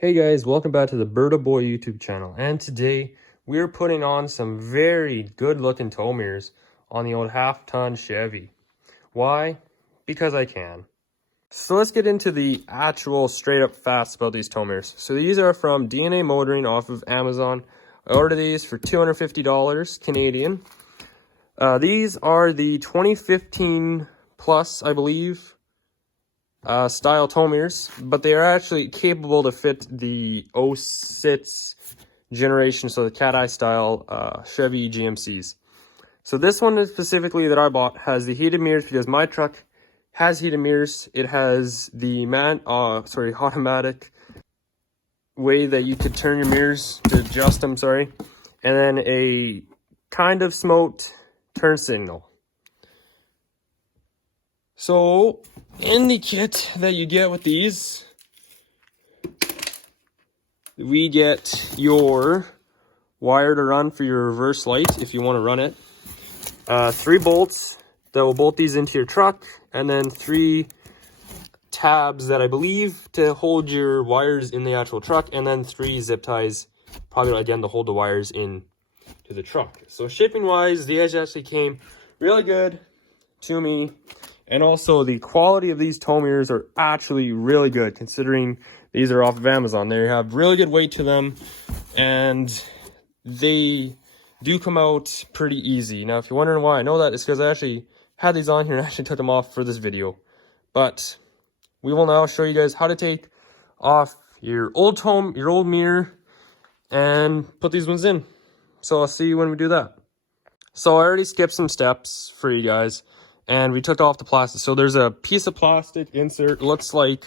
Hey guys, welcome back to the Birda Boy YouTube channel, and today we're putting on some very good looking tow mirrors on the old half-ton Chevy. Why? Because I can. So let's get into the actual straight up facts about these tow mirrors. So these are from DNA Motoring off of Amazon. I ordered these for $250 Canadian. These are the 2015 plus, I believe, style tow mirrors, but they are actually capable to fit the '06 generation, so the cat eye style Chevy GMCs. So this one specifically that I bought has the heated mirrors because my truck has heated mirrors. It has the automatic way that you could turn your mirrors to adjust them, and then a kind of smoked turn signal. So in the kit that you get with these, we get your wire to run for your reverse light if you want to run it, 3 bolts that will bolt these into your truck, and then 3 tabs that I believe to hold your wires in the actual truck, and then 3 zip ties, probably again to hold the wires in to the truck. So shipping wise, the edge actually came really good to me. And also the quality of these tow mirrors are actually really good considering these are off of Amazon. They have really good weight to them and they do come out pretty easy. Now, if you're wondering why I know that, it's because I actually had these on here and actually took them off for this video. But we will now show you guys how to take off your old mirror and put these ones in. So I'll see you when we do that. So I already skipped some steps for you guys. And we took off the plastic. So there's a piece of plastic insert, looks like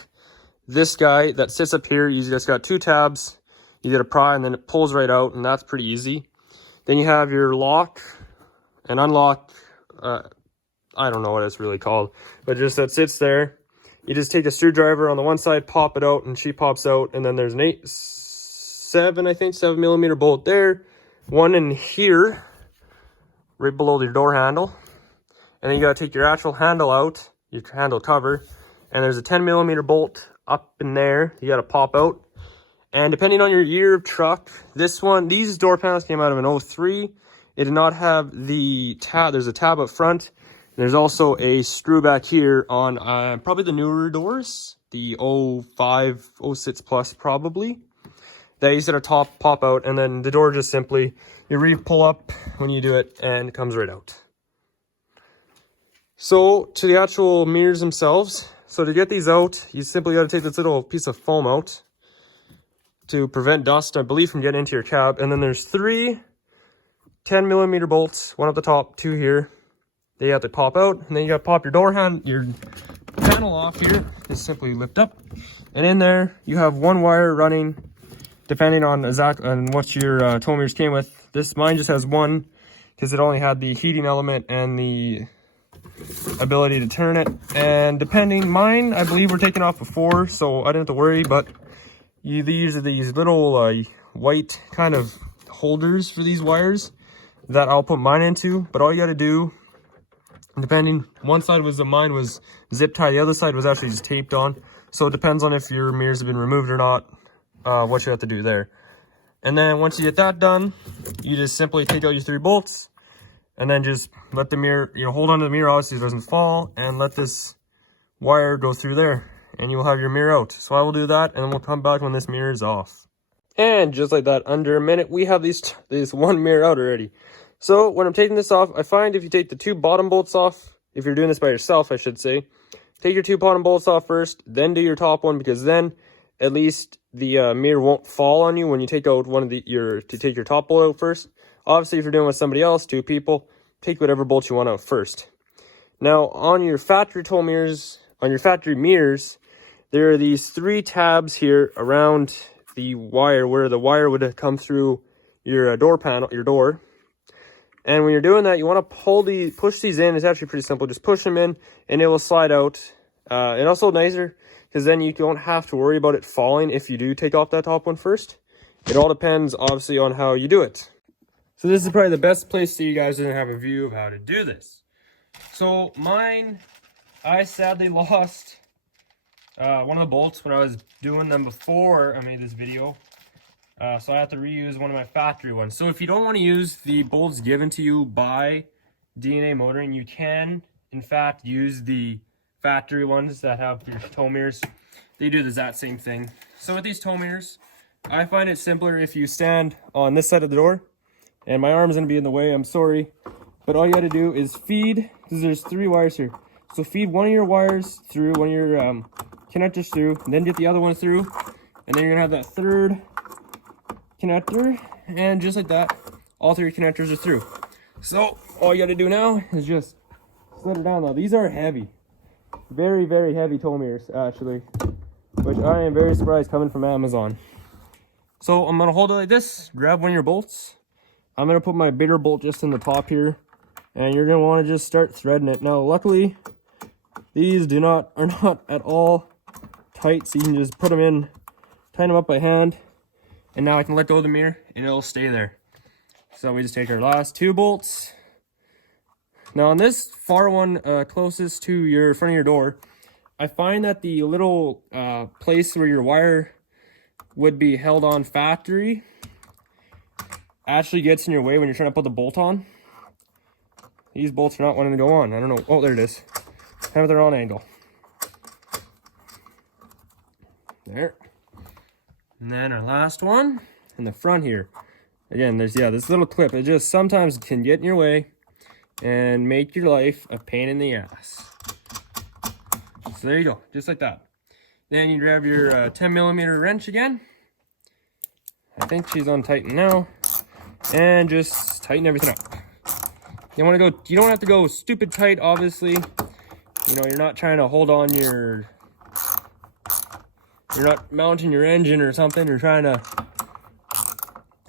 this guy that sits up here. You just got 2 tabs. You get a pry and then it pulls right out, and that's pretty easy. Then you have your lock and unlock. I don't know what it's really called, but just that sits there. You just take a screwdriver on the one side, pop it out, and she pops out. And then there's an 7mm bolt there. One in here, right below your door handle. And then you gotta take your actual handle out, your handle cover, and there's a 10mm bolt up in there. You gotta pop out. And depending on your year of truck, these door panels came out of an 03. It did not have the tab. There's a tab up front. There's also a screw back here on probably the newer doors, the 05, 06 plus probably. That you set pop out, and then the door just simply, you pull up when you do it, and it comes right out. So to the actual mirrors themselves, so to get these out, you simply got to take this little piece of foam out to prevent dust, I believe, from getting into your cab. And then there's 3 10mm bolts, one at the top, 2 here. They have to pop out, and then you got to pop your panel off here. Just simply lift up, and in there you have 1 wire running, depending on what your tow mirrors came with. Mine just has 1 because it only had the heating element and the ability to turn it, and mine I believe were taken off before, so I didn't have to worry. But these are these little white kind of holders for these wires that I'll put mine into. But all you got to do, one side was mine was zip tie, the other side was actually just taped on, so it depends on if your mirrors have been removed or not, what you have to do there. And then once you get that done, you just simply take out your 3 bolts. And then just let the mirror, hold on to the mirror, obviously it doesn't fall, and let this wire go through there, and you'll have your mirror out. So I will do that, and then we'll come back when this mirror is off. And just like that, under a minute, we have this 1 mirror out already. So when I'm taking this off, I find if you take the 2 bottom bolts off, if you're doing this by yourself, I should say, take your 2 bottom bolts off first, then do your top one, because then at least the mirror won't fall on you when you take out take your top bolt out first. Obviously, if you're doing it with somebody else, 2 people, take whatever bolt you want out first. Now, on your factory tow mirrors, on your factory mirrors, there are these 3 tabs here around the wire, where the wire would come through your door panel, your door. And when you're doing that, you want to push these in. It's actually pretty simple. Just push them in, and it will slide out. And also nicer, because then you don't have to worry about it falling if you do take off that top one first. It all depends, obviously, on how you do it. So this is probably the best place so you guys didn't have a view of how to do this. So mine, I sadly lost one of the bolts when I was doing them before I made this video. So I have to reuse one of my factory ones. So if you don't want to use the bolts given to you by DNA Motoring, you can in fact use the factory ones that have your tow mirrors. They do the exact same thing. So with these tow mirrors, I find it simpler if you stand on this side of the door, and my arm's gonna be in the way, I'm sorry. But all you gotta do is feed, because there's 3 wires here. So feed one of your wires through, one of your connectors through, and then get the other one through. And then you're gonna have that 3rd connector, and just like that, all 3 connectors are through. So all you gotta do now is just set it down. Now these are heavy, very, very heavy tow mirrors actually, which I am very surprised coming from Amazon. So I'm gonna hold it like this, grab one of your bolts. I'm gonna put my bigger bolt just in the top here, and you're gonna want to just start threading it. Now luckily these are not at all tight, so you can just put them in, tighten them up by hand, and now I can let go of the mirror and it'll stay there. So we just take our last 2 bolts. Now on this far one closest to your front of your door, I find that the little place where your wire would be held on factory actually gets in your way when you're trying to put the bolt on. These bolts are not wanting to go on. I don't know. Oh, there it is. Have their on angle. There. And then our last one in the front here. Again, there's, this little clip. It just sometimes can get in your way and make your life a pain in the ass. So there you go, just like that. Then you grab your 10mm wrench again. I think she's on tighten now. And just tighten everything up. You don't have to go stupid tight, obviously. You know, you're not trying to hold on you're not mounting your engine or something. You're trying to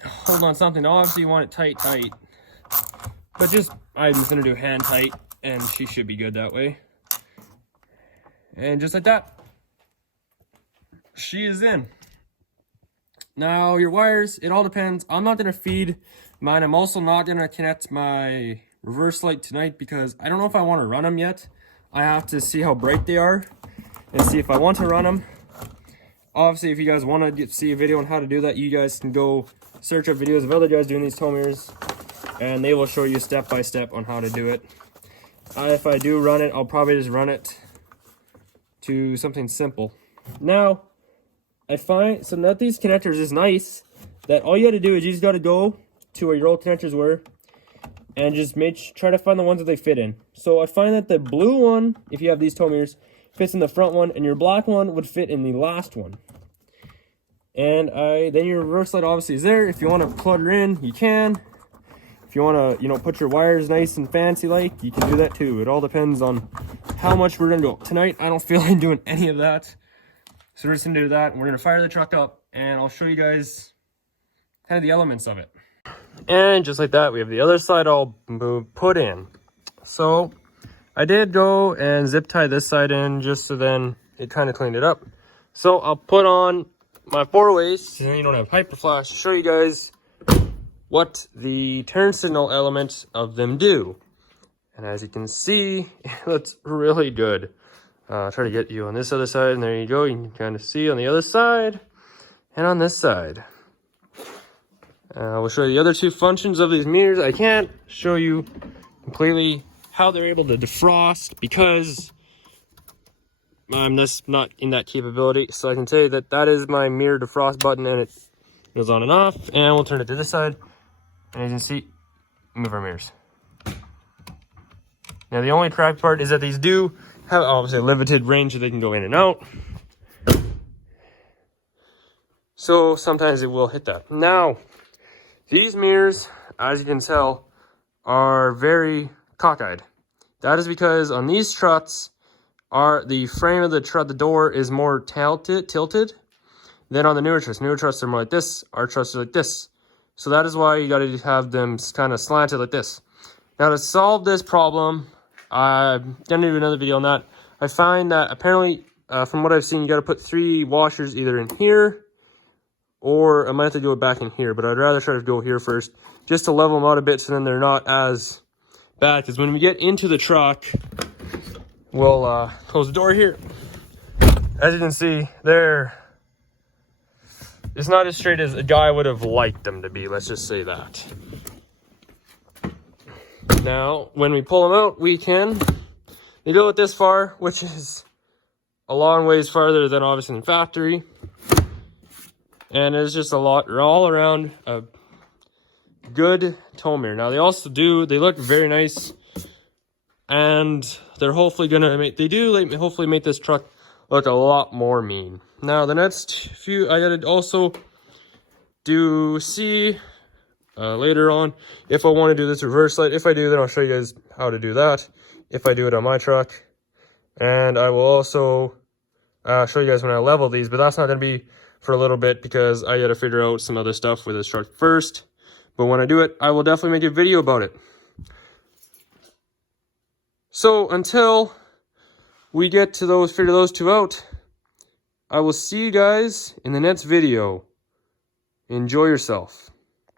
hold on something. Obviously you want it tight. But just, I'm just gonna do hand tight, and she should be good that way. And just like that, she is in. Now your wires, it all depends. I'm not gonna feed mine. I'm also not gonna connect my reverse light tonight because I don't know if I want to run them yet. I have to see how bright they are and see if I want to run them. Obviously, if you guys want to see a video on how to do that, you guys can go search up videos of other guys doing these tow mirrors, and they will show you step by step on how to do it. If I do run it, I'll probably just run it to something simple. Now, I find, so that these connectors is nice, that all you got to do is you just got to go to where your old connectors were, and just try to find the ones that they fit in. So I find that the blue one, if you have these tow mirrors, fits in the front one, and your black one would fit in the last one. And then your reverse light obviously is there. If you want to plug her in, you can. If you want to, put your wires nice and fancy like, you can do that too. It all depends on how much we're going to go. Tonight, I don't feel like doing any of that. So we're just going to do that. And we're going to fire the truck up, and I'll show you guys kind of the elements of it. And just like that, we have the other side all put in. So I did go and zip tie this side in just so then it kind of cleaned it up. So I'll put on my 4-ways, so then you don't have hyper flash, to show you guys what the turn signal element of them do. And as you can see, it looks really good. I'll try to get you on this other side, and there you go. You can kind of see on the other side and on this side. We'll show you the other 2 functions of these mirrors. I can't show you completely how they're able to defrost because I'm just not in that capability. So I can tell you that that is my mirror defrost button, and it goes on and off. And we'll turn it to this side, and as you can see, move our mirrors. Now the only crappy part is that these do have obviously a limited range, so they can go in and out. So sometimes it will hit that. Now, these mirrors, as you can tell, are very cockeyed. That is because on these struts, the frame of the strut, the door is more tilted than on the newer struts. Newer struts are more like this. Our struts are like this. So that is why you got to have them kind of slanted like this. Now to solve this problem, I'm gonna do another video on that. I find that apparently, from what I've seen, you got to put 3 washers either in here, or I might have to do it back in here, but I'd rather try to go here first, just to level them out a bit so then they're not as bad. Because when we get into the truck, we'll close the door here. as you can see, it's not as straight as a guy would have liked them to be. Let's just say that. Now, when we pull them out, they go it this far, which is a long ways farther than obviously in factory. And it's just all around a good tow mirror. Now, they look very nice. And they're hopefully hopefully make this truck look a lot more mean. Now, the next few, I gotta also see later on if I want to do this reverse light. If I do, then I'll show you guys how to do that if I do it on my truck. And I will also show you guys when I level these, but that's not going to be for a little bit because I got to figure out some other stuff with this truck first. But when I do it, I will definitely make a video about it. So until we get to figure those two out, I will see you guys in the next video. Enjoy yourself.